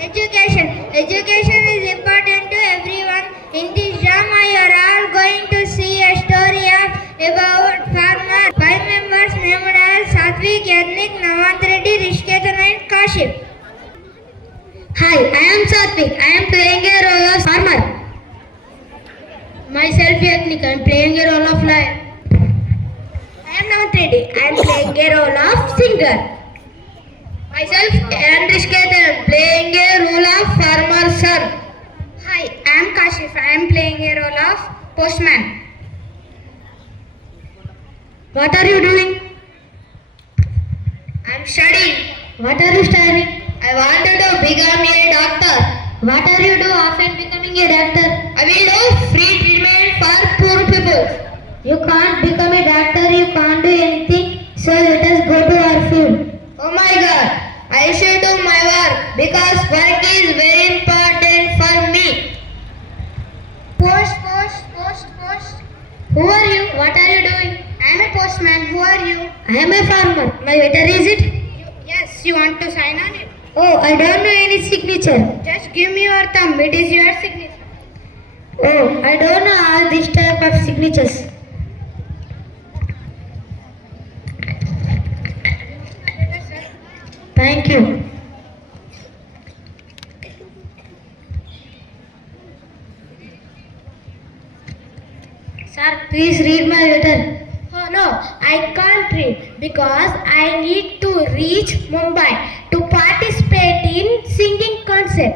Education. Education is important to everyone. In this drama, you are all going to see a story about farmer. Five members named as Satvik, Yadnik, Navant Reddy, Rishiketan and Kashif. Hi, I am Satvik. I am playing a role of farmer. Myself Yadnik. I am playing a role of lion. I am Navant Reddy. I am playing a role of singer. Myself and Rishiketan playing a role of farmer son. Hi, I am Kashif. I am playing a role of postman. What are you doing? I am studying. What are you studying? I wanted to become a doctor. What are you do after becoming a doctor? I will do free treatment for poor people. You can't become a doctor. You can't do anything. So let us go to our field. Oh my God. I should do my work because work is very important for me. Post. Who are you? What are you doing? I am a postman. Who are you? I am a farmer. My letter is it? Yes, you want to sign on it? Oh, I don't know any signature. Just give me your thumb. It is your signature. Oh, I don't know all this type of signatures. Thank you. Sir, please read my letter. Oh no, I can't read because I need to reach Mumbai to participate in singing concert.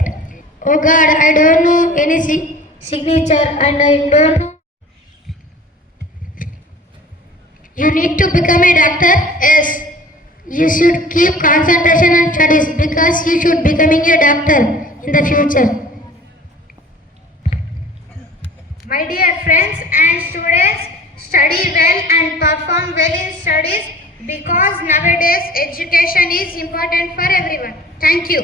Oh God, I don't know any signature and I don't know. You need to become a doctor? Yes. You should keep concentration on studies because you should becoming a doctor in the future. My dear friends and students, study well and perform well in studies because nowadays education is important for everyone. Thank you.